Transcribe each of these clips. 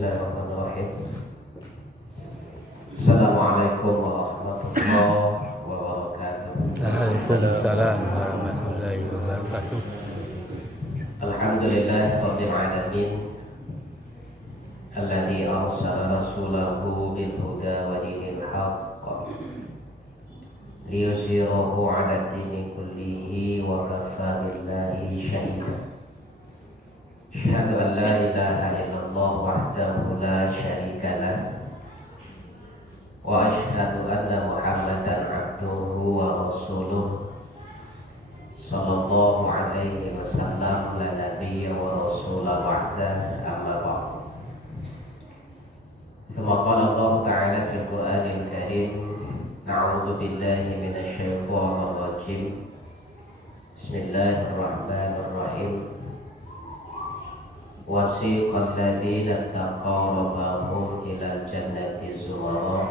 Bismillahirrahmanirrahim. Assalamualaikum warahmatullahi wabarakatuh. Waalaikumsalam warahmatullahi wabarakatuh. Alhamdulillah rabbil alamin alladzi arsala rasulahu bil huda wa dinil haqq liyuzhirahu 'ala dini kullihi wa kafaa billahi shahida. Asyhadu an la ilaha illallah wahdahu la syarika lah wa asyhadu anna Muhammadan abduhu wa rasuluh sallallahu alaihi wasallam la nabiyya wa rasula ba'da amma ba'd. Thumma qala Allah ta'ala fil Qur'anil Karim na'udzu billahi minasy syaithanir rajim. Bismillahirrahmanirrahim. Wasiqal ladzina taqaw rabbahum ilal jannati zumara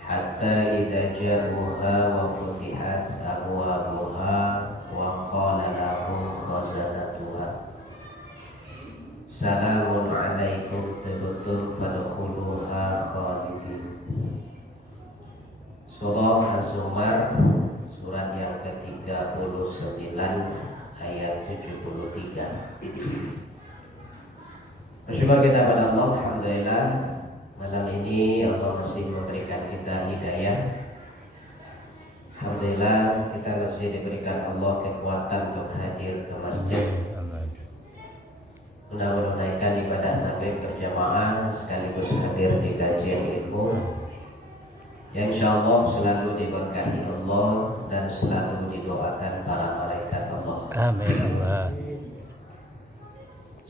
hatta idza ja'uha wa futihat abwabuha wa qala lahum khazanatuha salamun alaikum tibtum fadkhuluha khalidin. Surah Az-Zumar, surat yang ke-39 ayat 73. Bersyukur kita pada Allah, alhamdulillah malam ini Allah masih memberikan kita hidayah. Alhamdulillah kita masih diberikan Allah kekuatan untuk hadir ke masjid guna menunaikan ibadah maghrib berjamaah sekaligus hadir di kajian ilmu yang insyaallah selalu diberkahi Allah dan selalu didoakan para malaikat Allah. Amin Allah.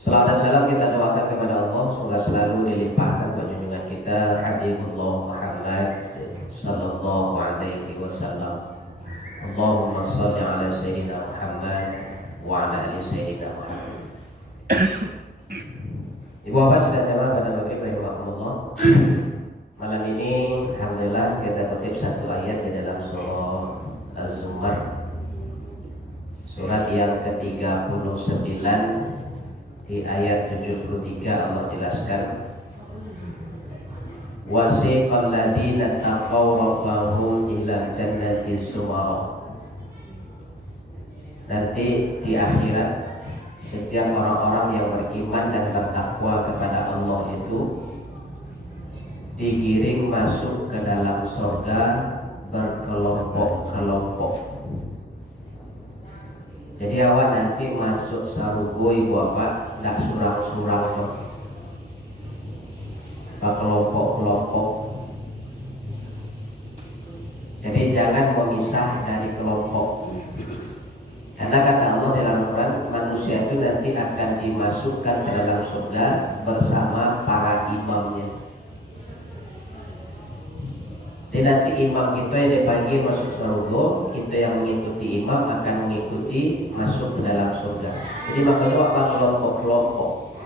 Salam dan salam kita doakan kepada Allah semoga selalu dilimpahkan junjungan kita Habibullah Muhammad sallallahu alaihi wasallam. Allahumma shalli ala sayyidina Muhammad wa ala ali sayyidina Muhammad. Ibu bapak sedang jamaah pada maghrib rahimakumullah. Malam ini alhamdulillah kita kutip satu ayat di dalam surah Az-Zumar, surat yang ke-39 di ayat 73. Allah jelaskan wasiqal ladzina taqaw rabbahum ilal jannati zumara. Nanti di akhirat setiap orang-orang yang beriman dan bertakwa kepada Allah itu digiring masuk ke dalam surga berkelompok-kelompok. Jadi awak nanti masuk sarugo ibu bapak nggak surang-surang, kelompok-kelompok. Jadi jangan memisah dari kelompok. Karena kata Allah dalam Quran, manusia itu nanti akan dimasukkan ke dalam surga bersama para imamnya. Jadi nanti imam kita yang dipanggil masuk surga, kita yang mengikuti imam akan mengikuti masuk ke dalam surga. Jadi makanya apa kelompok-kelompok.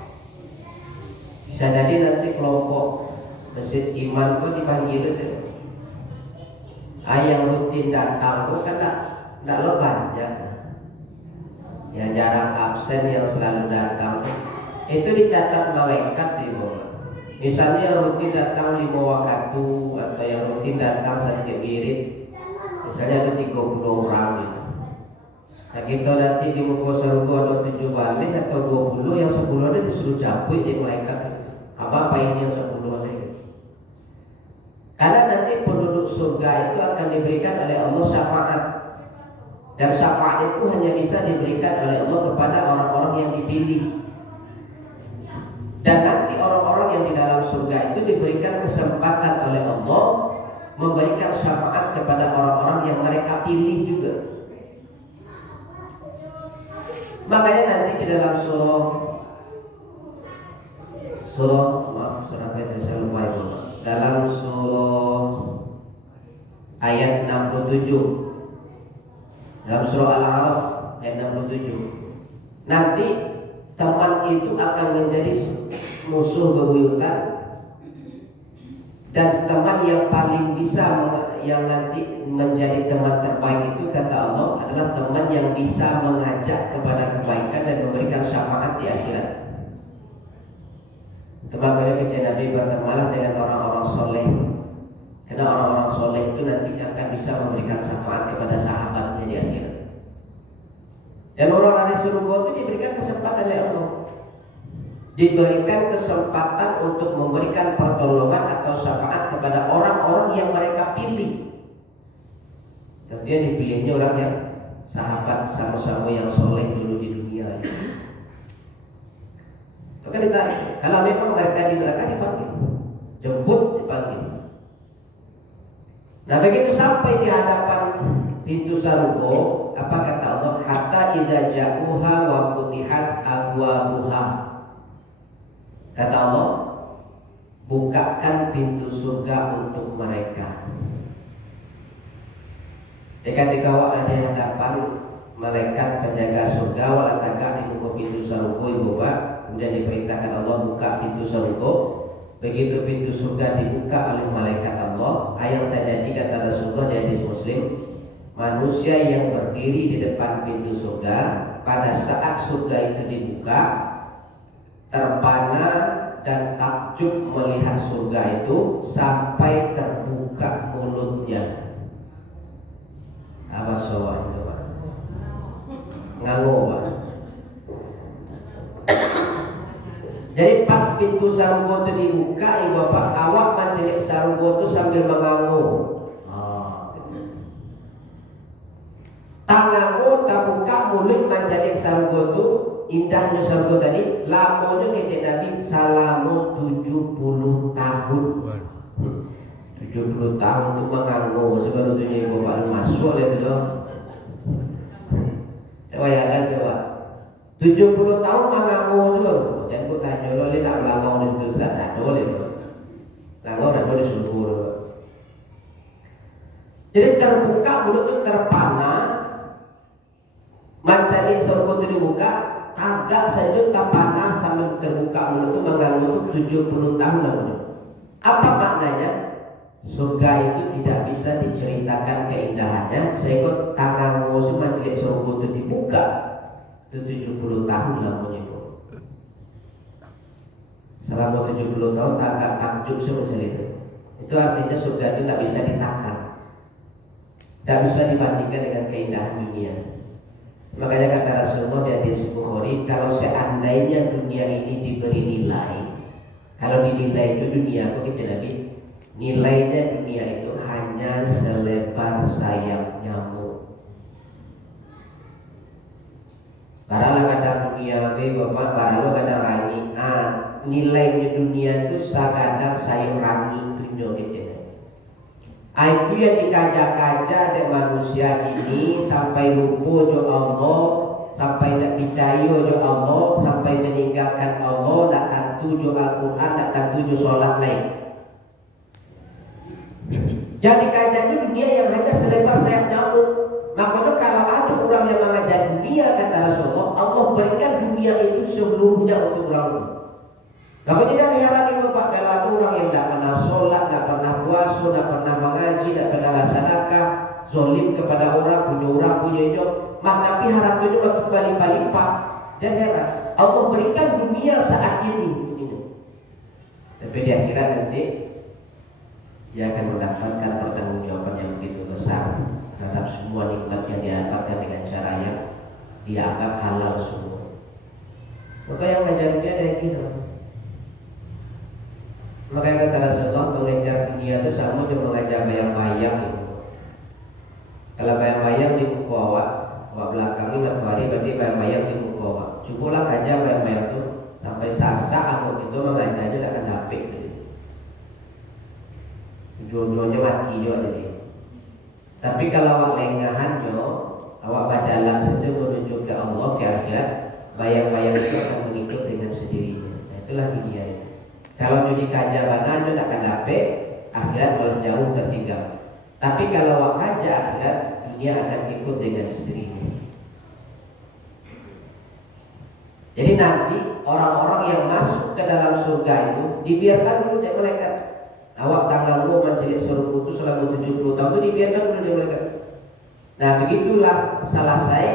Bisa jadi nanti kelompok masjid imam itu dipanggil itu. Yang rutin datang itu kan tidak lebat ya. Yang jarang absen, yang selalu datang itu dicatat malaikat di bawah. Misalnya yang rutin datang 5 waktu atau yang rutin datang setiap wirid, misalnya ada 30 orang gitu. Nah kita nanti di muka surga ada 7 balik atau 20, yang 10 ada disuruh capek di malaikat. Apa ini yang 10 lagi? Karena nanti penduduk surga itu akan diberikan oleh Allah syafaat. Dan syafaat itu hanya bisa diberikan oleh Allah kepada orang-orang yang dipilih. Dan nanti orang-orang yang di dalam surga itu diberikan kesempatan oleh Allah memberikan syafaat kepada orang-orang yang mereka pilih juga. Makanya nanti di dalam surah apa itu saya lupa itu. Dalam surah ayat 67, dalam surah Al-A'raf ayat 67, nanti teman itu akan menjadi musuh bebuyutan, dan teman yang paling bisa yang nanti menjadi teman terbaik itu kata Allah adalah teman yang bisa mengajak kepada kebaikan dan memberikan syafaat di akhirat. Makanya kerja Nabi bertemalah dengan orang-orang soleh. Karena orang-orang soleh itu nanti akan bisa memberikan syafaat kepada sahabatnya di akhirat. Dan orang ahli surga itu diberikan kesempatan oleh Allah, diberikan kesempatan untuk memberikan pertolongan atau syafaat kepada orang-orang yang mereka pilih. Tentunya dipilihnya orang yang sahabat sama-sama yang soleh dulu di dunia. Itu kan ditarik. Kalau memang mereka di neraka dipanggil, jemput dipanggil. Nah begitu sampai di hadapan pintu surga, apa kata Allah? Hatta idza ja'uha wa futihat abwabuha. Kata Allah, bukakan pintu surga untuk mereka. Ketika ada di hadapan malaikat penjaga surga, walataga di buka pintu surga, ibu bapak, kemudian diperintahkan Allah buka pintu surga. Begitu pintu surga dibuka oleh malaikat Allah, yang terjadi kata Rasulullah di hadis Muslim, manusia yang berdiri di depan pintu surga pada saat surga itu dibuka, terpana dan takjub melihat surga itu sampai terbuka mulutnya. Apa soal itu Pak? Nganggo Pak. Jadi pas pintu sarunggo itu dibuka, ibu bapak awak mencelik sarunggo itu sambil menganggo. Tanganmu tak buka mulut mencelik sarunggo itu, indahnya sarunggo tadi, lamunya kecil Nabi salamu 70 tahun. 70 tahun untuk menganggo, sebab itu ibu bapak masuk itu dong. Coba ya kan coba. 70 tahun menganggo sebab. Jangan ku tanya lo nak langau di situ sana, boleh. Langau dan boleh syukur. Jadi terbuka mulut itu terpana, mencari surga itu dibuka, agak saja terpana sambil terbuka mulut itu mengganggu itu 70 tahun namanya. Apa maknanya? Surga itu tidak bisa diceritakan keindahannya, sehingga tangan musuh mencari surga itu dibuka itu 70 tahun namanya. Selama 70 tahun agak takjub semacam itu. Itu artinya surga itu tidak bisa ditakar, tidak bisa dibandingkan dengan keindahan dunia. Makanya kata Rasulullah di hadis Bukhari, kalau seandainya dunia ini diberi nilai, kalau dinilai itu dunia, apa kita Nabi? Nilainya dunia itu hanya selebar sayap nyamuk. Paralah kata dunia ini bapak, paralah kata rangi. Nilainya dunia itu sakadang sayap rangi dunia gitu. Itu yang dikaja-kaja dari manusia ini sampai lupa jo Allah, sampai tak percaya jo Allah, sampai meninggalkan Allah, tak tentu jo Al-Quran, tak tentu jo solat lain. Yang dikaja itu dunia yang hanya selebar sayap nyamuk. Makanya kalau ada orang yang mengajar dunia, kata Rasulullah, Allah berikan dunia itu seluruhnya untuk orang itu. Makanya jangan heran ini Pak, kalau ada orang yang tidak pernah sholat, tidak pernah puasa, tidak pernah mengaji, tidak pernah laksanakan, zolim kepada orang punya hidup, tapi harapnya waktu berlimpah-limpah. Dan heran, Allah berikan dunia saat ini. Tapi di akhirat nanti dia akan mendapatkan pertanggungjawaban yang begitu besar terhadap semua nikmat yang didapatkan dengan cara yang dianggap halal semua. Maka yang mengajar dia dari kita. Makanya kata Rasulullah, mengejar dunia itu sama dengan mengejar bayang-bayang itu. Kalau bayang-bayang di buku awak belakang ini matahari, berarti bayang-bayang di buku awak. Cukulah aja bayang-bayang itu sampai sasak atau itu mengajarnya akan dapet. Jodohnya mati juga jadi. Tapi kalau awak lengahan jo, awak berjalan saja menuju ke Allah ke akhirat, bayang-bayang itu akan mengikut dengan sendirinya. Nah, itulah dunia itu. Kalau jadi kaja banan jo akan dapet, akhirat malah jauh tertinggal. Tapi kalau awak kaja akhirat, dunia akan ikut dengan sendirinya. Jadi nanti orang-orang yang masuk ke dalam surga itu dibiarkan dulu oleh malaikat. Awak tanganmu mencari surga itu selama 70 tahun itu dibiarkan oleh malaikat. Nah begitulah selesai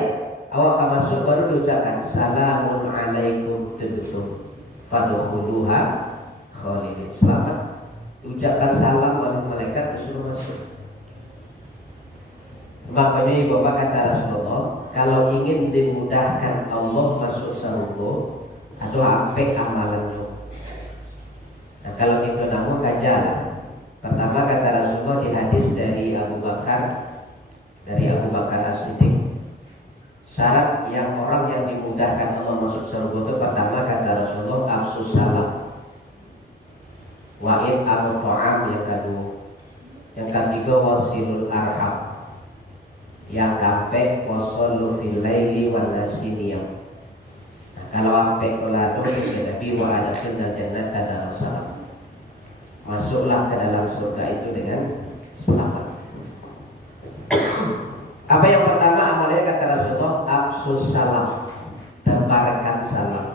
awak akan masuk baru diucapkan salamun alaikum tibtum fadkhuluha khalidin. Selamat. Ucapkan salam oleh malaikat disuruh masuk. Makanya Bapak kata Rasulullah, kalau ingin dimudahkan Allah masuk surga, atau apik amalannya. Nah, kalau kita namun kajar. Pertama kata Rasulullah di hadis dari Abu Bakar As-Siddiq, syarat yang orang yang dimudahkan Allah masuk surga itu pertama kata Rasulullah afsus salam, wa'id al-ta'am yang kedua, yang ketiga wasilul arham, yang keempat wasallu fil laili wan nasi niyam. Nah, kalau apik kolado Nabi wa adkhilna jannata darassalam, masuklah ke dalam surga itu dengan selamat. Apa yang pertama amalnya kata Rasulullah afsus salam, tebarkan salam.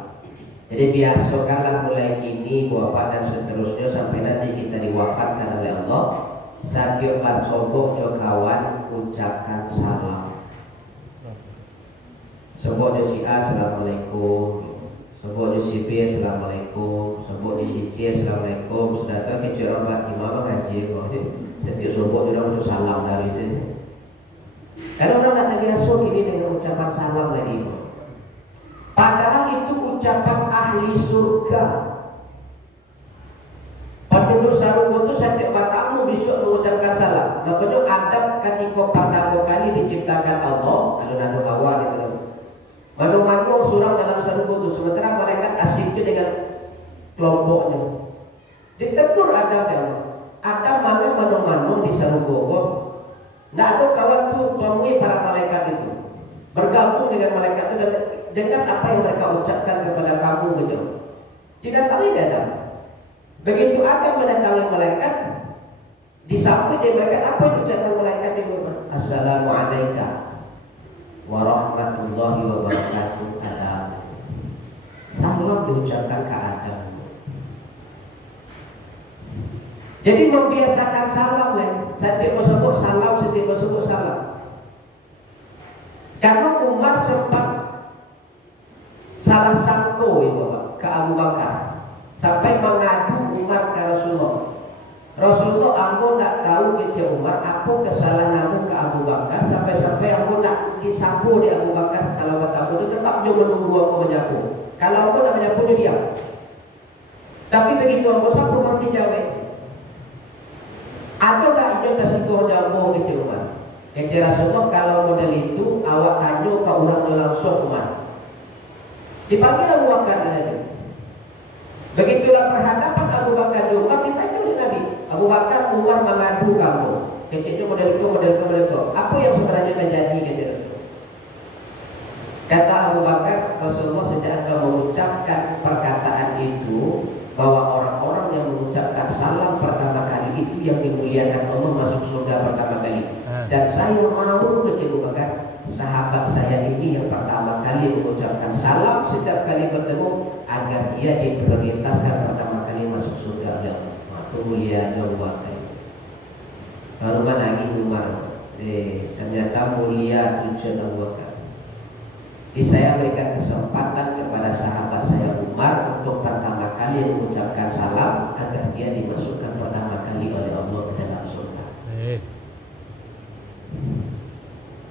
Jadi biasakanlah mulai kini Bapak dan seterusnya sampai nanti kita diwafatkan oleh Allah, setiap sobok kawan ucapkan salam. Sobok si A assalamualaikum, sobok si B assalamualaikum, sobok si C assalamualaikum. Sudah tahu kecil orang imam ngaji, setiap sobok sudah untuk salam dari sini. Kalau orang kata biasa gini dengan ucapan salam lagi, padahal itu ucapan ahli surga. Penduduk surga itu setiap matamu besok mengucapkan salam. Makanya Adam ketika pertama kali diciptakan Allah, lalu nadu Hawa gitu. Manu-manu surang dalam surga itu, sementara malaikat asyik dengan kelompoknya. Ditegur Adam dan Adam mana manu-manu di surga. Tidak ada kawan itu temui para malaikat itu, bergabung dengan malaikat itu dan dengan apa yang mereka ucapkan kepada kamu gitu. Tidak tahu dia. Begitu Adam mendatangi malaikat, disambut dia malaikat, apa yang ucapkan malaikat itu? Assalamualaikum warahmatullahi wabarakatuh. Adam. Salam diucapkan ke Adam. Jadi membiasakan salam lah. Setiap sebut salam, setiap sebut salam. Karena Umar sempat salah sangko itu ke Abu Bakar, sampai mengadu Umar ke Rasulullah. Rasulullah, aku tak tahu kecil Umar, aku kesalahan aku ke Abu Bakar, sampai aku tak disapu di Abu Bakar. Kalau kata aku itu tetap dia menunggu aku menyapu. Kalau aku tak menyapu dia diam. Tapi begitu aku sapu baru dijawab. Ada tak ijazah kasih jamu kecil Umar? Kecil Rasulullah, kalau model itu awak tanya ke orang langsung Umar. Dipanggil Abu Bakar tadi. Begitulah perhadapan Abu Bakar di Umar, kita itu Nabi. Abu Bakar Umar mengadu kamu. Kecilnya model itu. Apa yang sebenarnya terjadi kecil Rasulullah? Kata Abu Bakar, Rasulullah sejak engkau mengucapkan perkataan itu, bahwa orang-orang yang mengucapkan salam pertama kali itu yang dimuliakan Allah masuk surga pertama kali. Dan saya mau kecil Bakar, sahabat saya ini yang pertama kali mengucapkan salam setiap kali bertemu agar dia diprioritaskan pertama kali masuk surga oleh Allah. Kemuliaan Allah. Baru lagi Umar, ternyata mulia tujuan Allah. Jadi saya berikan kesempatan kepada sahabat saya Umar untuk pertama kali mengucapkan salam agar dia dimasukkan pertama kali oleh Allah ke dalam surga.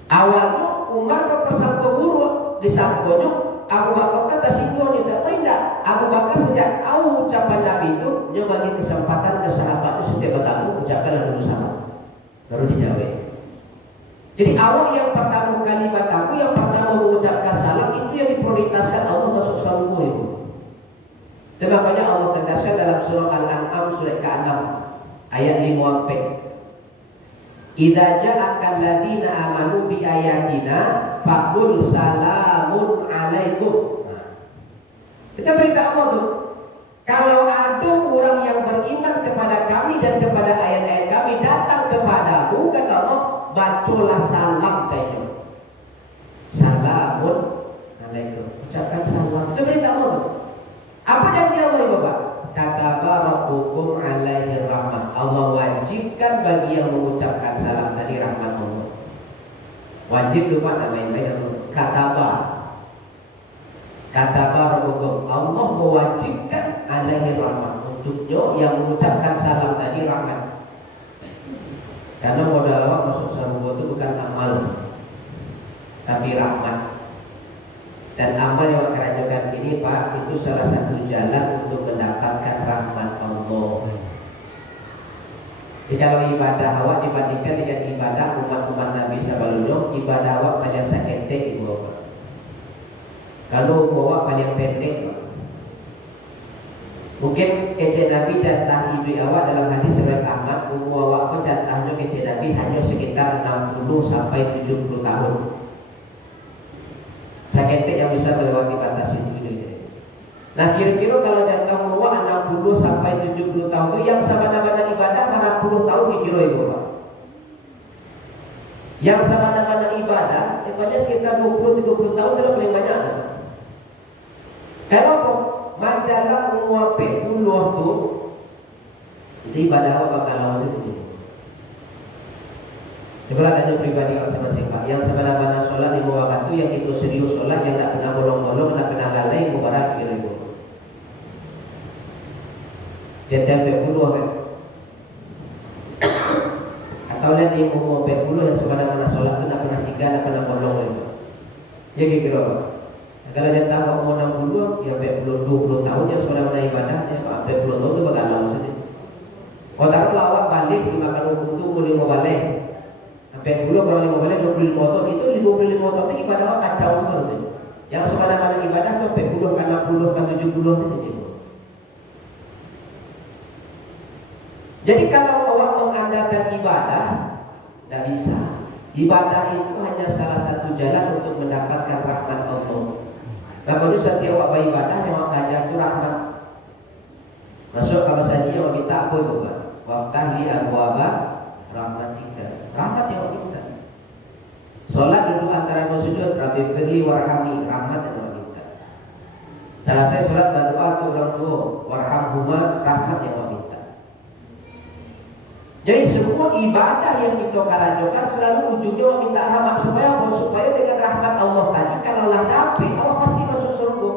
Awalnya Umar berpesan ke guru disangkonya Abu Bakar kata singgonya tidak. Abu Bakar sejak tahu ucapan Nabi itu dia bagi kesempatan ke sahabat itu setiap bertemu ucapkan dulu salam baru dijawab. Jadi awal yang pertama kali bertemu, yang pertama mengucapkan salam itu yang diprioritaskan Allah masuk surga itu. Dan makanya Allah tegaskan dalam surah Al-An'am surah ke-6 ayat 5. Idza ja'akal ladzina amanu bi ayatina faqul salamun alaikum. Kita beritahu Allah tuh, kalau ada orang yang beriman kepada kami dan kepada ayat-ayat kami datang kepadamu, kata Allah, bacalah salam tanya. Salamun alaikum. Ucapkan salam. Itu beritahu Allah. Apa janji Allah ya Bapak? Kataba rabbukum alaihi rahmah. Allah wajibkan bagi yang mengucapkan salam tadi rahmat Allah. Wajib lupa namanya kataba. Kataba rabbukum. Allah mewajibkan alaihi rahmah untuk untuknya yang mengucapkan salam tadi rahmat. Karena modal awak masuk surga itu bukan amal, tapi rahmat. Dan amal yang kerajaan ini Pak, itu salah satu jalan untuk mendapatkan rahmat Allah. Jadi kalau ibadah awak dibandingkan dengan ibadah umat-umat Nabi sebelumnya, ibadah awak paling sakit ibu awak. Kalau awak paling pendek, mungkin kece Nabi jatah ibu awak dalam hadis riwayat Ahmad, umur awak pun jatahnya kece Nabi hanya sekitar 60 sampai 70 tahun. Sakit yang bisa melewati batas itu. Nah kira-kira kalau jatah umur 60 sampai 70 tahun itu yang sama-sama ibadah mana puluh tahun kira itu Pak. Yang sama-sama ibadah, banyak sekitar 20-30 tahun dalam paling banyak. Kenapa? Majalah umur 40 tu itu ibadah apa bakal lawan itu. Coba tanya pribadi kalau sama siapa yang sebenarnya sholat di bawah waktu yang itu serius sholat yang tak pernah bolong-bolong, tak pernah lalai mubarak kira itu. Dia sampai 40 kan? Atau lihat di umur 40 yang sebenarnya sholat itu tak pernah tiga, tak pernah bolong itu. Ya kira apa? Kalau dia tahu umur 60, ya 20 tahun yang sebenarnya ibadahnya, 40 tahun itu bakal lawan saja. Kalau tak lawak balik dimakan hukum itu boleh mau balik. 40 kalau 5 balik 25 tahun itu 55 tahun itu ibadah kacau sebenarnya. Yang sebenarnya ibadah itu 40 kan 60 kan 70 itu. Jadi kalau orang mengandalkan ibadah, tidak bisa. Ibadah itu hanya salah satu jalan untuk mendapatkan rahmat Allah. Kalau setiap awak beribadah yang awak belajar itu rahmat. Masuk kalau saja yang kita apa itu Pak? Waftahli abwaba rahmatika. Rahmat yang awak minta. Solat duduk antara dua sujud, Rabbi firli warhamni, rahmat yang awak minta. Selesai solat berdoa ke orang tua, warhamhuma, rahmat yang awak minta. Jadi semua ibadah yang kita karajokan selalu ujungnya minta rahmat supaya dengan rahmat Allah tadi kalaulah dapat Allah pasti masuk surga.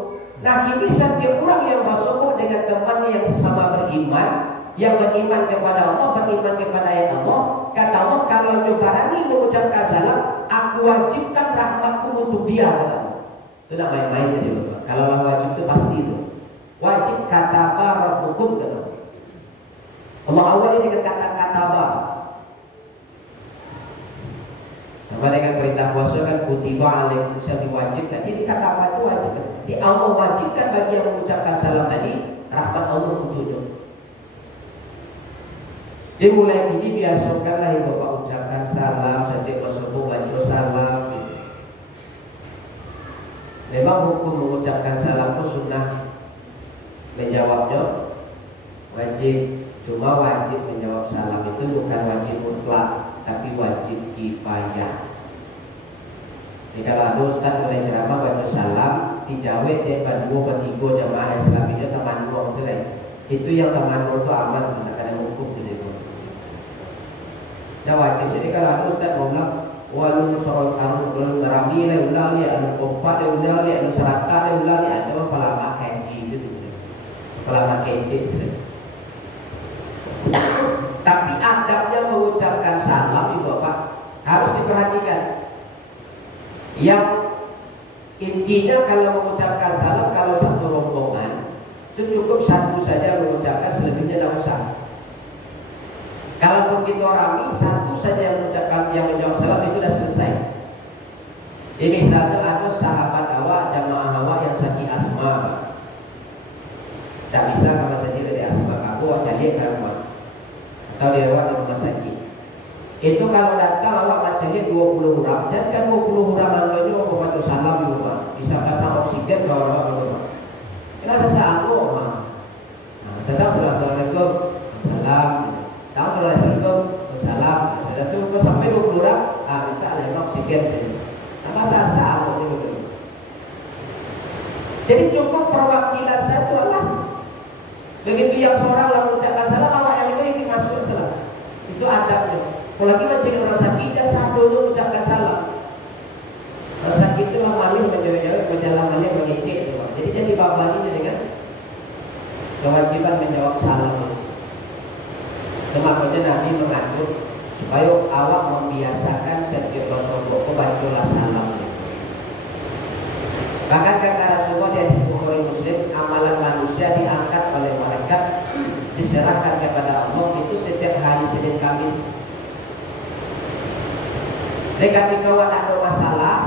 Nah kini setiap orang yang masuk dengan temannya yang sesama beriman, yang beriman kepada Allah, beriman kepada ayat Allah, kata Allah kalau berani mengucapkan salam, aku wajibkan rahmatku untuk dia kata Allah. Itu tidak main-main jadi Bapak. Kalau wajib itu pasti itu. Wajib kata rabbukum kata Allah. Allah awali dengan kata-kata ba. Sama dengan perintah puasa kan kutiba alaikum diwajibkan. Jadi kata apa itu wajib. Jadi Allah wajibkan bagi yang mengucapkan salam tadi rahmat Allah untuknya. Jadi mulai ini biasakanlah yang Bapak ucapkan salam, setiap tersebut baca salam. Gitu. Memang hukum mengucapkan salam itu sunnah, menjawabnya wajib. Cuma wajib menjawab salam itu bukan wajib mutlak, tapi wajib kifayah. Jadi kalau ada ustaz mulai ceramah baca salam, dijawab dia berdua bertiga jamaah Islam itu teman dua misalnya. Itu yang teman dua itu aman, tidak ada hukum gitu. Ya wajib. Jadi kalau ada ustaz mau bilang, walau soal kamu belum ngerami lah ulang ni, anu kompak lah ulang ni, anu serata lah ulang ni, ada pelama kenci gitu, pelama kenci gitu. Tapi adabnya mengucapkan salam itu Bapak harus diperhatikan. Yang intinya kalau mengucapkan salam, kalau satu rombongan itu cukup satu saja mengucapkan, selebihnya tidak usah. Kalaupun kita rame, satu saja yang mengucapkan, yang menjawab salam itu sudah selesai. Jadi misalnya ada sahabat awak, jamaah awak yang sakit asma, tak bisa kalau saja dari asma aku awak cari kalau atau dirawat di rumah sakit. Itu kalau datang awak macamnya 20 orang, jangan 20 orang lalu juga baca salam di rumah, bisa pasang oksigen kalau awak di rumah. Kita ada satu orang, tetap assalamualaikum, salam, tahu assalamualaikum, salam, ada tu sampai 20 orang, minta ada oksigen. Apa sasa aku itu. Jadi cukup perwakilan satu Allah. Begitu yang seorang lalu mengucapkan salam, awak yang itu masuk salam. Itu adabnya. Kalau lagi macam orang sakit, dia satu dulu mengucapkan salam. Orang sakit itu malih menjawab berjalan malih mengecek. Jadi bawah ini dengan kewajiban menjawab salam itu. Makanya Nabi mengatur supaya awak membiasakan setiap Rasulullah bacalah salam itu. Bahkan kata Rasulullah dari Bukhari Muslim, amalan manusia diangkat oleh malaikat, diserahkan kepada Allah itu setiap hari Senin Kamis. Jika kalau ada masalah,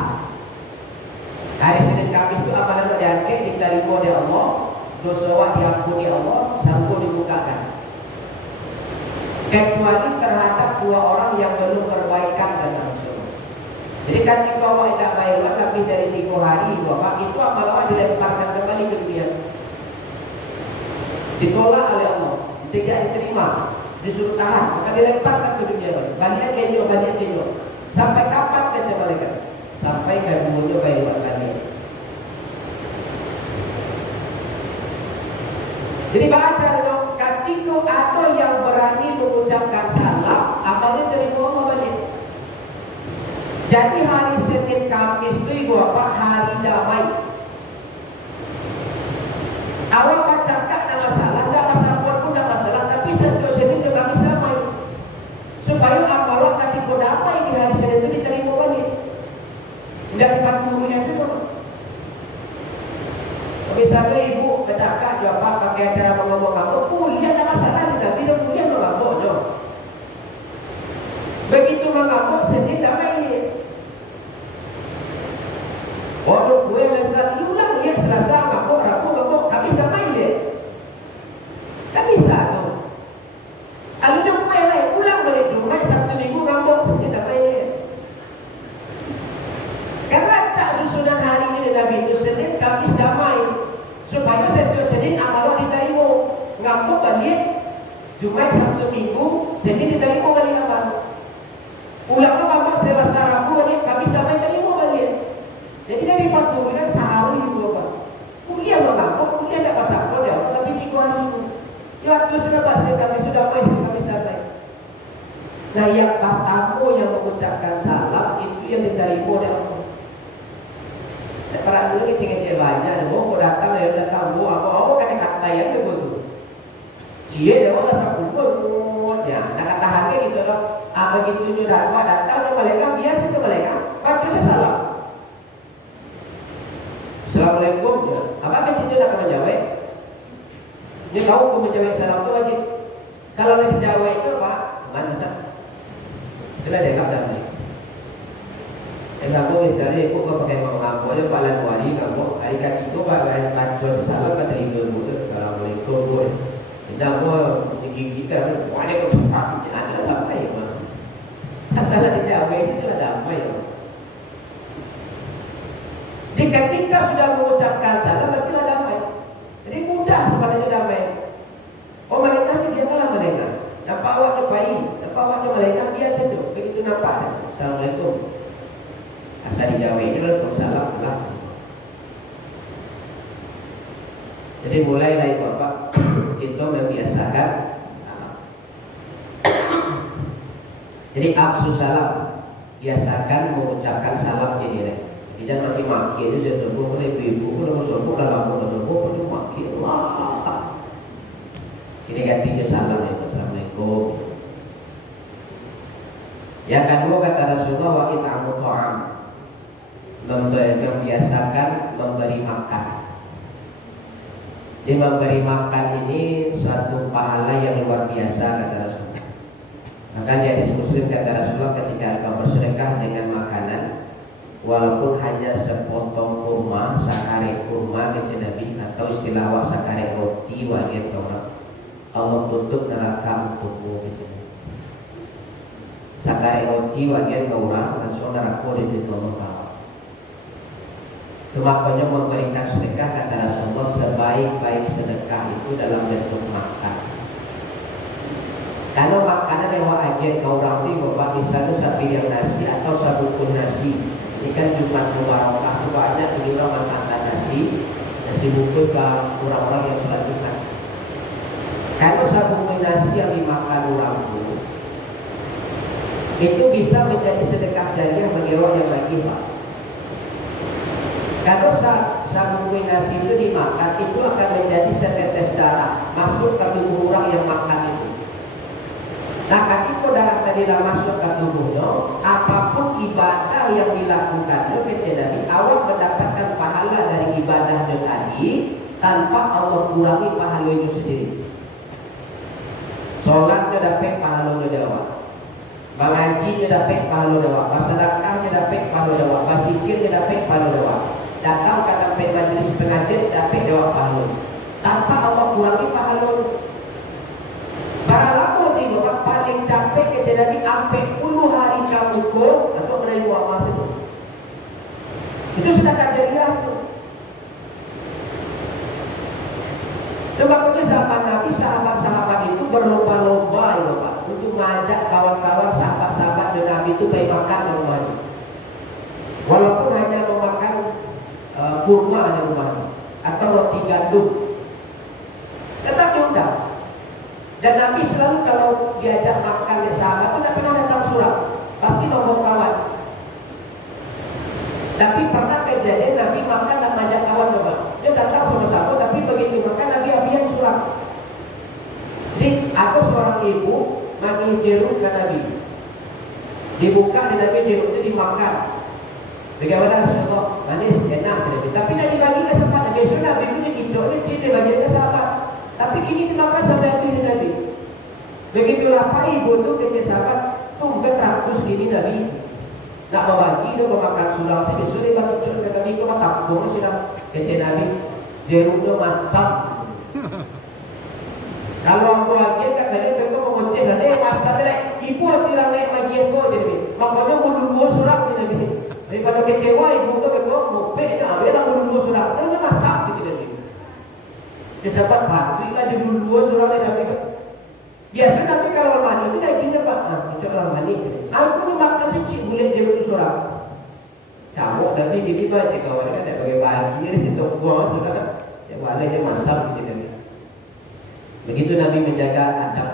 hari Senin Kamis itu amalan diangkat, diterima oleh Allah, dosa diampuni Allah, sanggup dibukakan. Kecuali terhadap dua orang yang belum berbaikan dengan Rasul. Jadi kan jika awak tidak baik tapi dari 3 hari Bapak itu amalan dilemparkan kembali ke dunia. Ditolak oleh Allah, tidak diterima, disuruh tahan, maka dilemparkan ke dunia. Balik kenyo. Sampai kapan kata malaikat? Sampai keduanya baik kalian. Jadi baca dong, ketika ada yang berani mengucapkan salam, amalnya dari Allah balik. Jadi hari Senin Kamis itu ibu apa? Hari damai. Awak bacakan nama salah, tidak masalah pun tidak masalah, tapi setiap Senin ke Kamis damai. Supaya amal ketika damai di hari Senin itu diterima balik. Tidak dipatuhi itu. Misalnya ibu bercakap jawab pakai cara mengomong kamu kuliah ada masalah tidak tidak kuliah mengamuk dong. Begitu mengamuk Senin damai. Orang gue lesat ulang dia Selasa ngamuk, Rabu ngamuk, Kamis damai dia. Tak bisa dong. Alunya gue lain ulang balik Jumat Sabtu Minggu ngamuk Senin damai dia. Karena tak susunan hari ini Nabi itu Senin Kamis damai. Supaya setiap Senin amal diterima, ngamuk balik Jumat Sabtu Minggu Senin diterima balik amal. Ulang ngamuk Selasa Rabu balik Kamis damai terima balik. Jadi dari waktu kita sehari itu apa? Kuliah mengamuk, kuliah tidak pasang dia, tapi 3 hari itu. Ya waktu sudah pasti Kamis sudah Kamis damai. Nah yang pertama yang mengucapkan salam itu yang diterima oleh Allah. Para dulu kecil-kecil banyak, mau datang ya datang, mau apa kan kata yang begitu. Cie dia orang sabun ya, nak kata harga gitu loh. Begitu juga datang mereka biasa itu mereka, baca salam. Assalamualaikum ya. Apa kecilnya nak menjawab? Dia tahu aku menjawab salam itu wajib. Kalau lebih jawab itu apa? Mana? Kita dengar tadi. Kamu misalnya aku pakai mengaku aja pada hari kamu hari itu pada baca salam kata ibu assalamualaikum boy. Kita mau kita wajib bersopan ada damai mah. Asal ada damai itu ada damai. Jadi ketika sudah mengucapkan salam berarti ada damai. Jadi mudah sebenarnya damai. Oh malaikat ini dia kalah malaikat. Nampak awaknya baik, nampak awaknya malaikat biasa itu. Begitu nampak. Assalamualaikum. Asal dijawab itu salam lah. Jadi mulailah Bapak kita membiasakan salam. Jadi afsu salam, biasakan mengucapkan salam jadi. Jangan maki-maki itu saya tunggu oleh ibu, kalau mau kalau mau tunggu perlu maki. Wah. Ini gantinya salam ya, assalamualaikum. Yang kedua kata Rasulullah wa it'amu ta'am. Membiasakan memberi makan. Jadi memberi makan ini suatu pahala yang luar biasa kata Rasulullah. Maka jadi Muslim kata Rasulullah ketika kau bersedekah dengan makanan, walaupun hanya sepotong kurma, sakare kurma kecil atau istilah sakare roti wagen orang, Allah tutup neraka untukmu gitu. Sakare roti wagen orang langsung neraka ditutup Allah. Makanya memberikan sedekah kata Rasulullah sebaik-baik sedekah itu dalam bentuk makan. Kalau makanan yang wajib kau roti bapak misalnya sepiring nasi atau sabukun nasi, ini kan Jumat Mubarakah itu banyak di orang makan nasi bungkus ke orang-orang yang sholat Jumat. Kalau sabukun nasi yang dimakan orang itu bisa menjadi sedekah jariah bagi orang yang bagi pak. Kalau sambungin nasi itu dimakan, itu akan menjadi setetes darah masuk ke tubuh orang yang makan itu. Nah, ketika darah tadi dah masuk ke tubuhnya, apapun ibadah yang dilakukannya kata Nabi, awak mendapatkan pahala dari ibadahnya tadi tanpa Allah kurangi pahala itu sendiri. Solatnya dapat pahalanya dewa, mengajinya dapat pahala dewa, bersedekahnya dapat pahala dewa, berzikirnya dapat pahala dewa, datang ke tempat majlis pengajian dapat dewa pahala tanpa Allah kurangi pahala. Para lama di bawah paling capek kejadian sampai 10 hari kamu ukur atau melalui amal itu sudah kejadian tuh. Coba kita zaman Nabi, sahabat-sahabat itu berlomba-lomba ya Pak, untuk mengajak kawan-kawan sahabat-sahabat dan Nabi itu baik makan rumahnya. Walaupun hanya memakan kurma di rumahnya atau roti gandum, tetap diundang. Dan Nabi selalu kalau diajak makan ke sahabat itu tidak pernah datang surat, pasti membawa kawan. Tapi pernah kejadian Nabi makan dan mengajak kawan coba. Dia datang sama-sama, tapi begitu makan Nabi ambil surat. Jadi ada seorang ibu bagi jeruk ke Nabi. Dibuka di Nabi jeruk itu dimakan. Bagaimana Rasulullah? Manis, enak. Tapi Nabi bagi kesempatan. Biasanya Nabi punya hijau ini cinta bagi ke sahabat. Tapi ini dimakan sampai habis Nabi. Begitulah Pak Ibu itu kecil sahabat, tumben rakus gini Nabi. Nak membagi dia memakan sudah. Sebesar dia bagi curut kata Nabi, kau takut sudah kecil Nabi. Jeruknya masak. Kalau aku lagi kata dia, mereka mengoceh dan dia masak dia. Ibu hati orang naik lagi aku jadi. Makanya aku dulu surat ni Nabi. Daripada kecewa ibu tu mereka mopek dah. Dia nak dulu surat. Dia masak gitu Nabi. Dia sahabat patutlah dia dulu surat ni Nabi. Biasa Nabi kalau mandi itu dah gini Pak. Kita kalau mandi. Aku ni makan secik bulat dia dulu surat. Cabut Nabi gini Pak. Dia kawan kan tak bagi bagi. Dia tak buang surat. Dia balik dia masak gitu Nabi. Begitu Nabi menjaga adab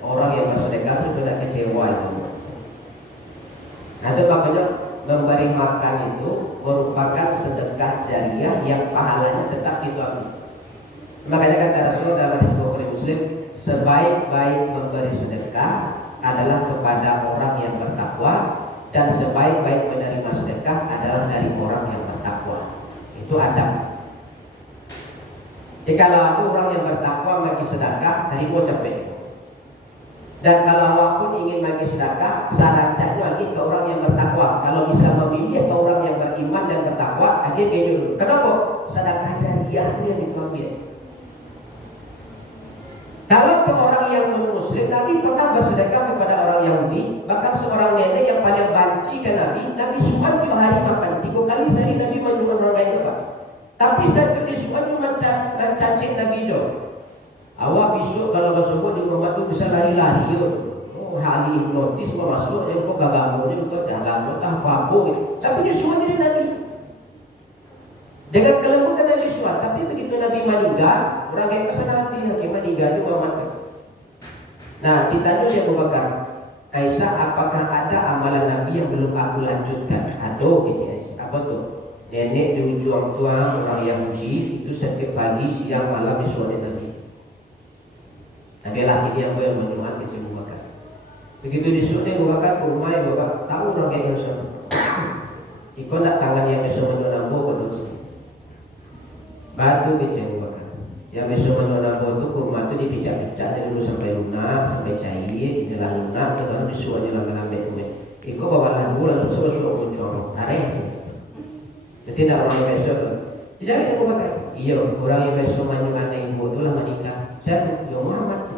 orang yang bersedekah itu tidak kecewa itu. Nah itu makanya memberi makan itu merupakan sedekah jariah yang pahalanya tetap diambil. Makanya kata Rasulullah dalam hadis Bukhari Muslim, sebaik-baik memberi sedekah adalah kepada orang yang bertakwa, dan sebaik-baik menerima sedekah adalah dari orang yang bertakwa. Itu adab. Jikalau ada orang yang bertakwa bagi sedekah, terima capek. Dan kalau awak pun ingin bagi sedekah, syaratnya lagi ke orang yang bertakwa. Kalau bisa memilih ke orang yang beriman dan bertakwa, aja dia dulu. Kenapa? Sedekah jariah itu yang diambil. Kalau ke orang yang non-Muslim, Nabi pernah bersedekah kepada orang Yahudi. Bahkan seorang nenek yang paling banci ke Nabi suan 3 hari makan. 3 kali sehari Nabi menyuruh orang lain juga. Tapi satu disuan cuma cacing Nabi itu. Awak besok kalau bersebut di rumah tu bisa lari-lari yo. Oh, hari notis kau masuk, jadi kau gagam, jadi kau jangan kau apa gitu. Tapi disuan jadi Nabi. Dengan kelembutan Nabi suan, tapi begitu Nabi meninggal, orang yang pesan hati yang meninggal itu mati. Nah, ditanya dia Abu Bakar, Aisyah, apakah ada amalan Nabi yang belum aku lanjutkan? Aduh, gitu Aisyah. Apa tuh? Nenek di ujung tua orang Yahudi itu setiap pagi, siang, malam disuai Nabi. Nabi laki dia yang menyuat ke Abu Bakar. Begitu disuruh Abu Bakar ke rumah Abu Bakar, tahu orang yang sama. Ikut nak tangan yang bisa menyulambo ke batu ke Abu Bakar. Yang bisa menyulambo itu kurma itu dipijak-pijak dari dulu sampai lunak, sampai cair, di dalam lunak, kalau disuruhnya lama-lama itu. Ikut bawa lagu langsung suruh muncul, tarik. Jadi tidak orang yang besok. Tidak ada Abu Bakar. Iya, orang yang besok menyukai ibu itu lah menikah. Dan ya Muhammad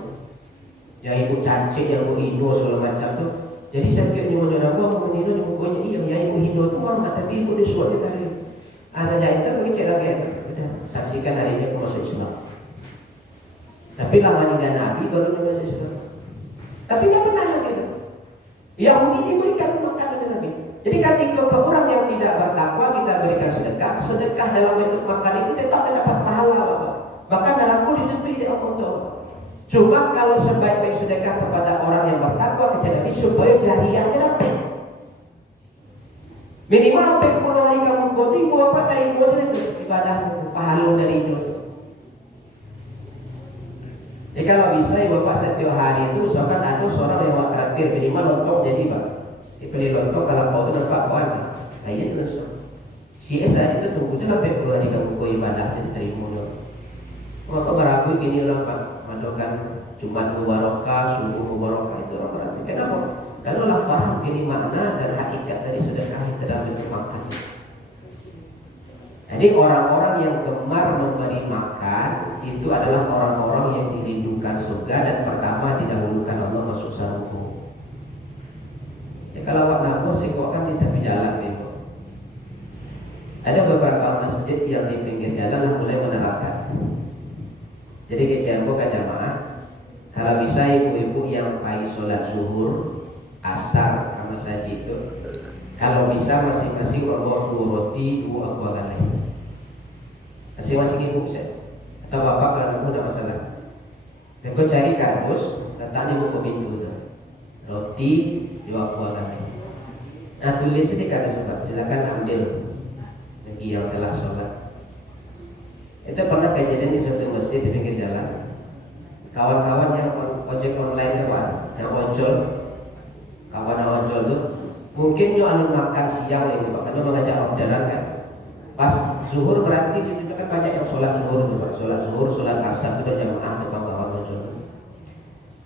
yang ibu cancik, yang ibu hidup segala macam tu. Jadi setiap ni mana aku menino di bukunya iya, yang ibu hidup tu Muhammad, tapi ibu disuat dia tadi. Asal jadi kita pergi cek lagi. Sudah saksikan hari ini aku masuk Islam. Tapi lama ni dan Nabi baru masuk Islam. Tapi dia pernah gitu. Yahudi diberikan makanan dari Nabi. Jadi ketika ke orang yang tidak bertakwa kita berikan sedekah, sedekah dalam bentuk makan itu tetap mendapat pahala Bapak. Bahkan dalam Quran itu tidak Allah. Cuma kalau sebaik-baik sedekah kepada orang yang bertakwa kepada Nabi supaya jariahnya dapat. Minimal sampai 10 hari kamu kau ibu bapak dari ibu saja itu ibadah pahala dari itu. Jadi kalau bisa ibu bapak setiap hari itu misalkan ada seorang yang mau traktir minimal lontong jadi pak. Dibeli lontong kalau kau itu dapat kawan. Nah iya terus. Si saat itu tunggu sampai 10 hari kamu kau ibadah jadi dari mulut. Maka beraku gini orang pak madokan Jumat Mubarakah, Subuh Mubarakah itu orang berarti. Kenapa? Kalau lah faham ini makna dan hakikat dari sedekah itu dalam bentuk makan. Jadi orang-orang yang gemar memberi makan itu adalah orang-orang yang dirindukan surga dan pertama didahulukan Allah masuk surga. Ya kalau awak nafsu sih kok kan di tepi jalan gitu. Ada beberapa masjid yang di pinggir jalan mulai menerapkan. Jadi kecil bukan jamaah. Kalau bisa ibu-ibu yang pagi sholat zuhur, asar sama saja itu. Kalau bisa masing-masing bawa 2 roti, 2 buah galai. Masing-masing ibu saya. Atau bapak kalau ibu tidak masalah. Mereka cari kardus, letaknya buku pintu itu. Roti, 2 buah galai. Nah tulis di kardus Pak. Silakan ambil bagi yang telah sholat. Itu pernah kejadian di suatu masjid di pinggir jalan. Kawan-kawan yang ojek online kawan, yang ojol, kawan ojol itu mungkin yo anu makan siang ya Pak, karena mengajak orderan kan. Pas zuhur berarti itu kan banyak yang sholat zuhur tuh Pak, sholat asar itu jamaah tuh kawan ojol.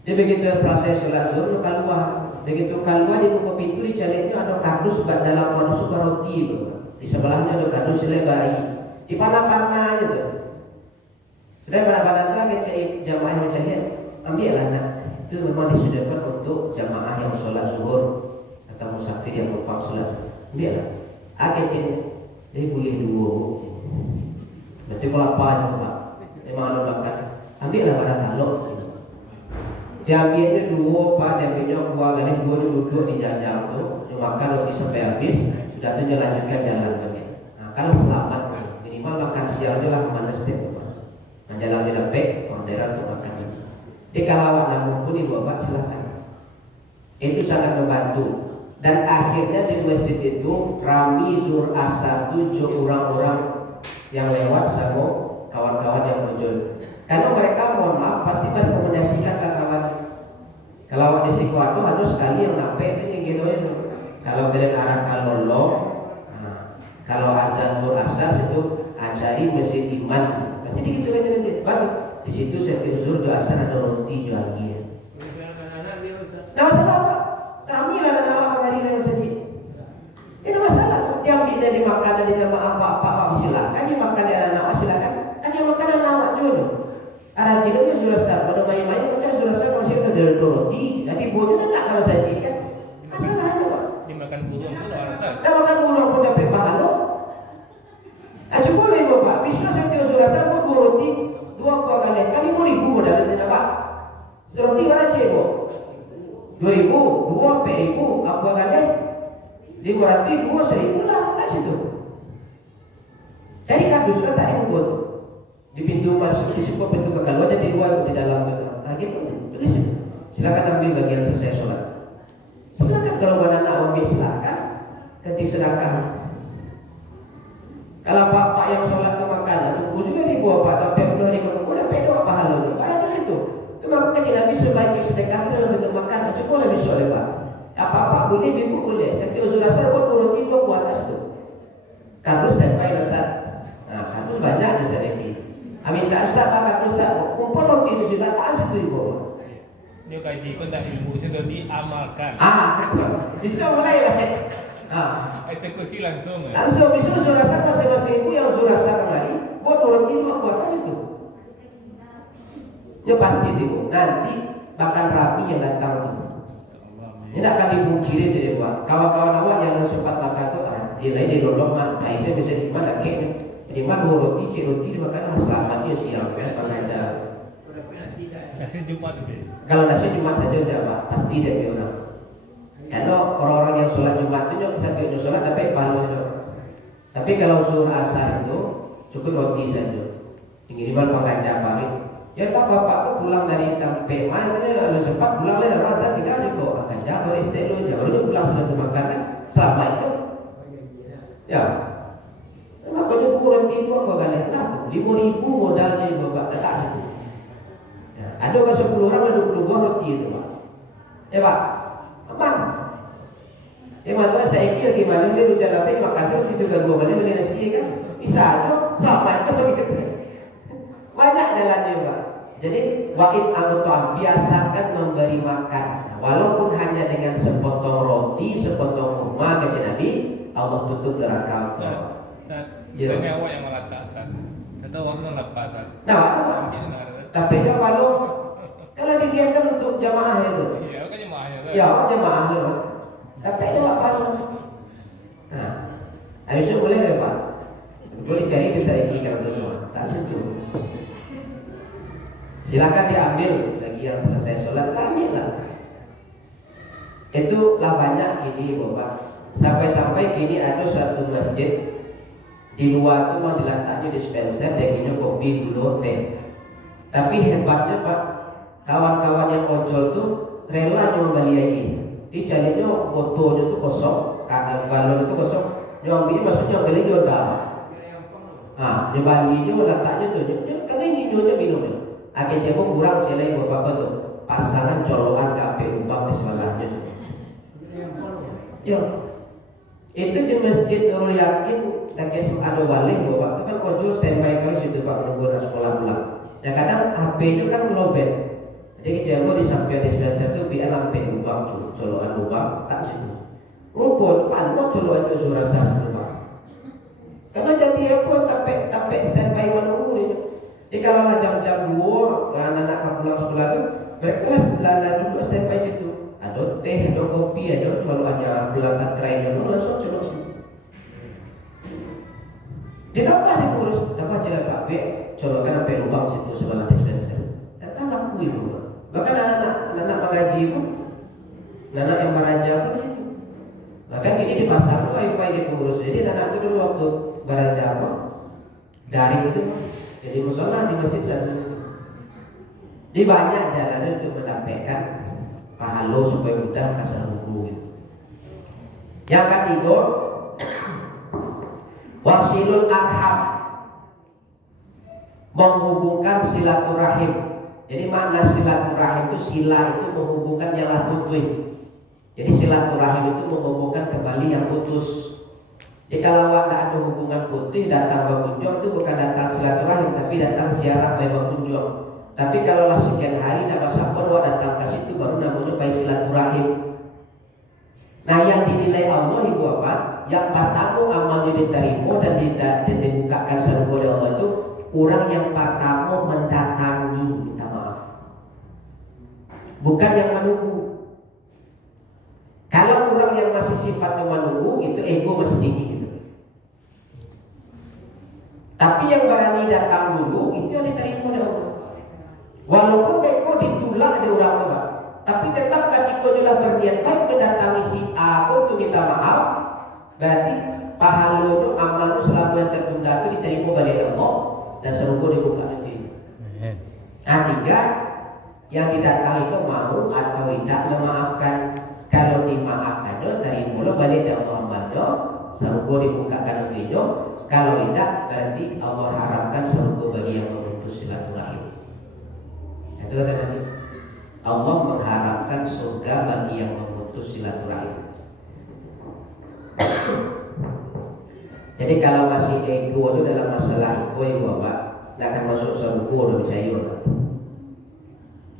Jadi begitu selesai sholat zuhur keluar, begitu keluar di buku pintu di jalannya ada kardus buat dalam masuk roti itu, di sebelahnya ada kardus selebai, di panah-panah gitu. Sudah pada itu kecil jamaah yang mencari ambil anak itu memang disediakan untuk jamaah yang sholat zuhur atau musafir yang lupa sholat ambil kecil jadi boleh 2 berarti kalau apa aja Pak memang ada makan ambil lah pada taluk diambilnya 2 Pak diambilnya 2 kali 2 duduk di jajang tuh makan roti sampai habis sudah itu lanjutkan jalan nah kalau selamat minimal makan siang itu lah kemana step jalan di dapet orderan untuk makan. Jadi kalau awak nak mumpuni bapak silakan. Itu sangat membantu. Dan akhirnya di masjid itu rami zuhur asar 7 orang-orang yang lewat sama kawan-kawan yang muncul. Karena mereka mohon maaf pasti merekomendasikan ke kawan. Kalau awak di Sikuatu harus sekali yang nape ini gitu itu. Kalau beliau arah kalolo, kalau azan zuhur asar itu ajari masjid iman. Jadi gitu aja nanti, baru di situ saya zuhur ke asar ada roti lagi. Nah masalah apa? Kami lah dan awak kembali dari masjid. Ini masalah. Diambil dari makanan di nama apa silakan, dimakan dari anak silakan. Kan yang makan anak awak juga. Ada tidaknya sudah sah. Pada banyak-banyak macam sudah sah masih ada roti. Nanti bodoh nak kalau saja kan. Masalahnya Pak. Dimakan burung pun orang sah. Dah makan burung pun dapat pahala. Cukup boleh Bapak. Bisa saya sudah sah. 2 roti, 2 buah galai. Kan 5.000 modal tidak Pak. Roti mana cebo? 2.000, 2 4.000, buah galai. Jadi berarti 2.000 lah tak situ. Jadi kardus kan tadi membuat di pintu masuk di sebuah pintu ke keluar dan di luar di dalam betul. Nah gitu tulis. Silakan ambil bagian selesai sholat. Silakan kalau pada nak ambil silakan. Ganti sedekah. Kalau bapak yang sholat ke makanan tunggu juga di bawah Pak sampai penuh di kamu udah pedo pahalanya. Ada itu. Itu maka tidak bisa baik sedekah dalam bentuk makanan. Cukup lebih soleh Pak. Apa-apa boleh, ibu boleh. Setiap sudah serba turun itu buat atas itu. Kardus dan baik Ustaz. Nah kardus banyak di sana. Amin tak Ustaz, Pak kardus tak. Kumpul roti itu sudah tak situ di bawah. Dia kaji pun tak ilmu sudah diamalkan. Bisa mulai lah. Eksekusi langsung. Langsung bisa sudah rasa masing-masing ibu yang sudah rasa kembali. Buat roti itu buatan itu. Ya pasti itu. Nanti bahkan rapi yang datang itu. Ini akan dipungkiri dari Pak. Kawan-kawan awak yang sempat makan itu, dia lain di dodok mah. Nah, saya bisa di mana lagi? Di mana 2 roti, roti dimakan selamatnya siang kan aja. Nasi Jumat itu. Kalau nasi Jumat saja udah Pak, pasti dia orang. Kalau orang-orang yang sholat Jumat itu satu itu sholat tapi pahalanya. Tapi kalau zuhur asar itu cukup roti saja. Minimal makan cabai. Ya tak bapak pulang dari Tampe mana lalu sempat pulang dari rasa tidak juga akan jauh istirahat dulu jauh pulang sudah makan selama itu Ya, makanya kurang itu apa kalian tahu? 5.000 modalnya bapak tak situ. Ya, ada ke 10 orang ada 20 buah roti itu pak. Ya pak, apa? Ya masalah saya kira gimana dia ucap apa? Makasih roti juga 2 balik beli nasi kan? Bisa aja, sama itu begitu. Banyak jalannya pak. Jadi wa'id amtu'am, biasakan memberi makan. Walaupun hanya dengan sepotong roti, sepotong kurma kata Nabi, Allah tutup neraka. Misalnya awak yang meletakkan, atau orang lepasan. Nah, tapi dia kalau didiamkan untuk jamaah itu. Iya, kan jemaahnya. Ya, jamaah itu. Tapi dia apa? Nah, habis itu boleh ya Pak. Boleh cari bisa isi kalau semua. Tak situ. Silakan diambil bagi yang selesai sholat, ambillah. Itulah banyak ini Bapak. Sampai-sampai kini ada suatu masjid di luar itu mau diletaknya dispenser dan ini kopi dulu teh. Tapi hebatnya Pak, kawan-kawan yang ojol tuh rela membeli lagi. Dicarinya botolnya itu kosong, galon itu kosong. Nyambil maksudnya beli jodoh. Nah, nyambalinya letaknya tuh, karena ini dua minumnya. Akhirnya cebong kurang celeng Bapak tuh. Pasangan colokan kape ubang di sebelahnya. Ya, itu di masjid Nurul Yakin dan kesem ada wali Bapak itu kan ojol standby terus itu Pak menunggu sekolah pulang. Ya kadang HP itu kan lobet. Jadi kita di samping dispenser itu biar lampe ubang colokan ubang tak situ. Rupo depan mau colokan itu suara sah Pak. Karena jadi apa tapi standby menunggu itu. Jadi kalau jam-jam 2 anak-anak pulang sekolah itu mereka lah duduk standby situ. Ada teh, ada kopi, ada colokannya belakang kerainya langsung colok situ. Ditambah diurus, tambah jalan Pak B, colokan sampai lubang situ sebelah dispenser. Ternyata laku itu. Bahkan anak-anak mengaji pun, anak yang beraja pun itu. Bahkan ini di pasar wifi diurus. Jadi anak itu dulu waktu beraja apa? Daring itu. Jadi musola di masjid satu. Di banyak jalan untuk mendapatkan pahala supaya mudah kasar hukum. Yang ketiga, wasilul arham, menghubungkan silaturahim. Jadi makna silaturahim itu sila itu menghubungkan yang lah putus. Jadi silaturahim itu menghubungkan kembali yang putus. Jadi kalau ada hubungan putih datang berkunjung itu bukan datang silaturahim tapi datang ziarah berkunjung. Tapi kalau lah sekian hari tidak sabar datang ke situ baru namanya baik silaturahim. Nah yang dinilai Allah itu apa? Yang pertama amalnya diterima dan dibukakan surga oleh Allah itu orang yang pertama mendatangi, minta maaf. Bukan yang menunggu. Kalau orang yang masih sifatnya menunggu itu ego masih tinggi. Tapi yang berani datang dulu itu yang diterima oleh Allah. Walaupun mereka ditolak di orang tua, tapi tetap ketika dia berniat baik mendatangi si A untuk minta maaf, berarti pahalanya amal selama yang tertunda itu diterima oleh Allah dan serupa dibuka itu. Nah, tiga yang didatangi itu mau atau tidak memaafkan. Kalau dimaafkannya terima balik dari Allah amalnya, serupa dibukakan itu. Kalau tidak berarti Allah harapkan surga bagi yang memutus silaturahim. Itu kata Nabi. Allah mengharapkan surga bagi yang memutus silaturahim. Jadi kalau masih ego itu dalam masalah ego ibu bapak, tidak akan masuk surga udah percaya.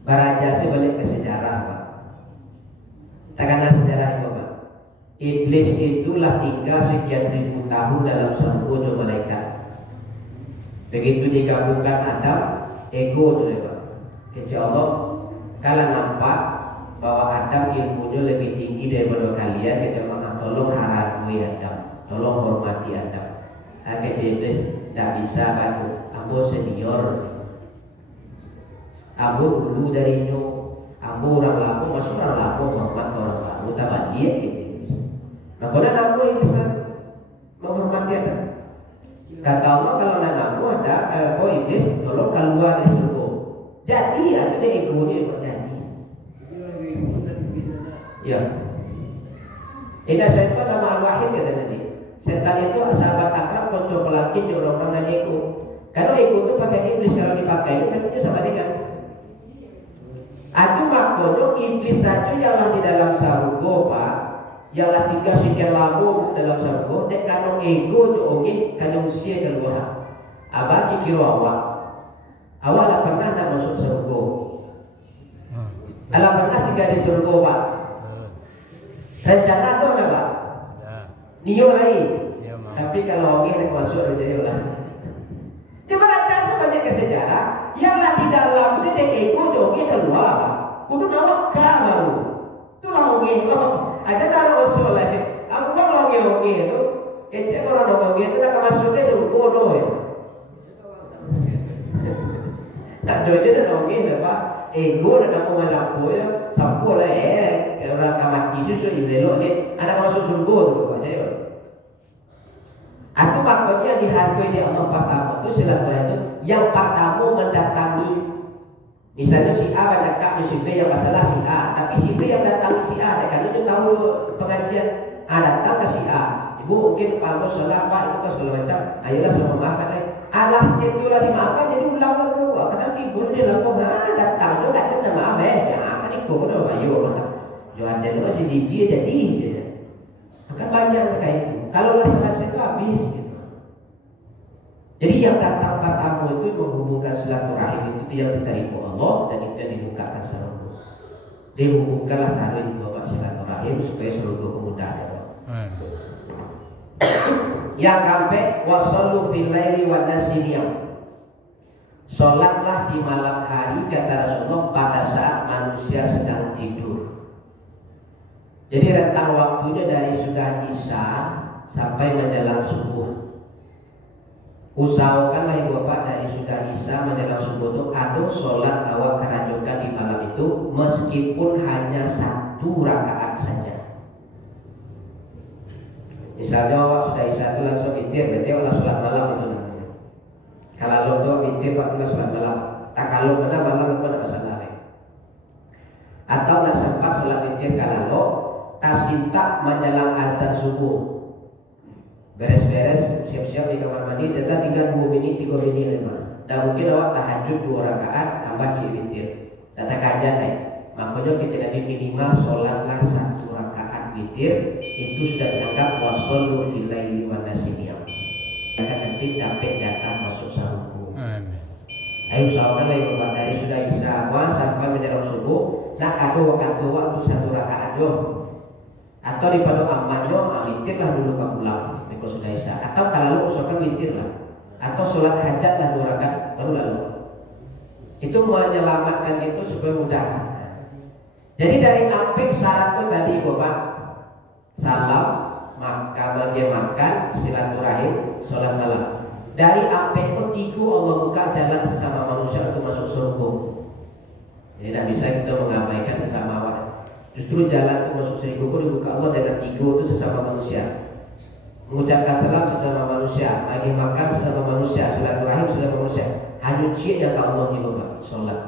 Baraja sih balik ke sejarah pak. Takkanlah sejarah ibu bapak. Iblis itulah tinggal sekian ribu tahun dalam surga malaikat. Begitu digabungkan Adam, ego dulu Pak. Insya Allah, kalau nampak bahwa Adam ilmunya lebih tinggi daripada kalian, kita bilang tolong hargai Adam, tolong hormati Adam. Akhirnya Iblis tidak bisa bantu. Ambo senior, ambo dulu darinya, ambo orang lama, masuk orang lama hormat orang baru, tambah dia gitu. Makanya aku ini menghormati Adam. Kata Allah kalau nanamu ada iblis tolong keluar dari surga. Jadi ada ego dia terjadi. Ya. Tidak syaitan nama al-wahid kata Nabi. Setan itu sahabat akrab, konco pelakir, orang-orang dan ego. Kalau ego itu pakai iblis, kalau dipakai itu kan itu sama dengan. Aku makanya iblis saja yang di dalam sarga Pak, yang tiga sekian lagu dalam sarga, dan kalau ego itu oke, kalau usia keluar. Abang dikira awal pernah nak masuk surga. Alah pernah tinggal di surga Pak. Rencana tu apa? Nio lain. Tapi kalau orang yang masuk aja lah. Cuma baca banyak ke sejarah, yang di dalam sedek ego jogi keluar. Kudu nawak baru. Itulah orang. Ada taruh usul lagi. Aku kan orang itu. Kecil orang itu nak masuknya surga doh. Tak ada je dah orang Pak. Ego dah nak melaku ya. Siapa lah orang kamati susu elok ni anak masuk surga tu Pak saya. Aku maknanya dihargai di Allah pertama itu silaturahmi itu yang pertama mendatangi. Misalnya si A baca kak si B yang masalah si A, tapi si B yang datang si A, dan kalau dia tahu pengajian datang ke si A. Ibu mungkin kalau salah Pak itu segala macam, ayolah semua maafkan Allah itulah dimaafkan jadi ulang kedua karena ibu dia lakukan datang itu kata maaf jangan ibu udah bayu jual dan masih jijik jadi akan banyak kayak itu kalau lah selesai itu habis gitu. Jadi yang datang pertama itu menghubungkan silaturahim itu yang diterima Allah dan itu yang dibukakan sama Allah. Dihubungkanlah hari bapak silaturahim supaya seluruh kemudahan. Yang sampai wasallu fil laili wan nasiyam. Salatlah di malam hari kata Rasulullah pada saat manusia sedang tidur. Jadi rentang waktunya dari sudah isya sampai menjelang subuh. Usahakanlah ibu bapak dari sudah isya menjelang subuh itu ada sholat awal keranjukan di malam itu meskipun hanya 1 rakaat saja. Misalnya awak sudah isya itu langsung witir, berarti awak sholat malam itu namanya. Kalau lo tuh witir waktu sholat malam, tak kalau benar malam itu ada masalah. Atau nak sempat sholat witir kalau lo tak cinta menjelang azan subuh, beres-beres siap-siap di kamar mandi, tetap tinggal 2 menit 3 menit 5. Dan mungkin awak tahajud 2 rakaat tambah witir, data kajian makanya kita nabi minimal sholatlah 1 rakaat witir itu sudah dianggap wasallu fil laili wan nasiyam. Akan nanti sampai jatah masuk subuh. Ayo usahakan lagi bapak dari sudah isya sampai menjelang subuh. Nak ada waktu 1 rakaat jo. Atau di pada amannya witirlah dulu ke pulang. Kalau sudah isya. Atau kalau usahakan witirlah. Atau sholat hajatlah 2 rakaat baru lalu. Itu menyelamatkan itu supaya mudah. Jadi dari apik syaratku tadi bapak salam, maka bagi makan, silaturahim, sholat malam. Dari apik pun 3 Allah buka jalan sesama manusia untuk masuk surga. Jadi tidak bisa kita mengabaikan sesama awak. Justru jalan untuk masuk surga pun dibuka Allah dengan 3 itu sesama manusia. Mengucapkan salam sesama manusia, bagi makan sesama manusia, silaturahim sesama manusia. Hanya cik yang Allah dibuka, sholat.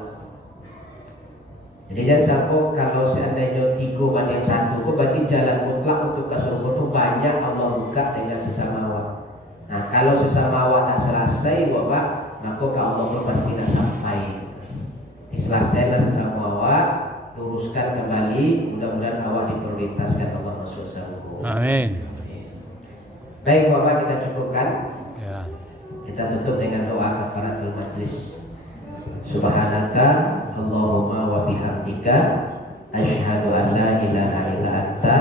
Jadi jangan sampai kalau seandainya 3 banding 1 itu berarti jalan mutlak untuk ke surga itu banyak Allah buka dengan sesama awak. Nah kalau sesama awak tak selesai bapak, maka ke Allah itu pasti tak sampai. Diselesaikan sesama awak, luruskan kembali, mudah-mudahan awak diprioritaskan Allah masuk surga. Amin. Baik bapak, kita cukupkan. Ya. Kita tutup dengan doa kafaratul majlis. Subhanaka Allahumma wa bihamdika asyhadu an la ilaha illa anta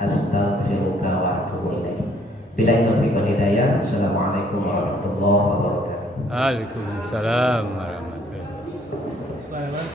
astaghfiruka wa atubu ilaik. Billahi taufiq wal hidayah. Assalamualaikum warahmatullahi wabarakatuh. Waalaikumsalam warahmatullahi wabarakatuh.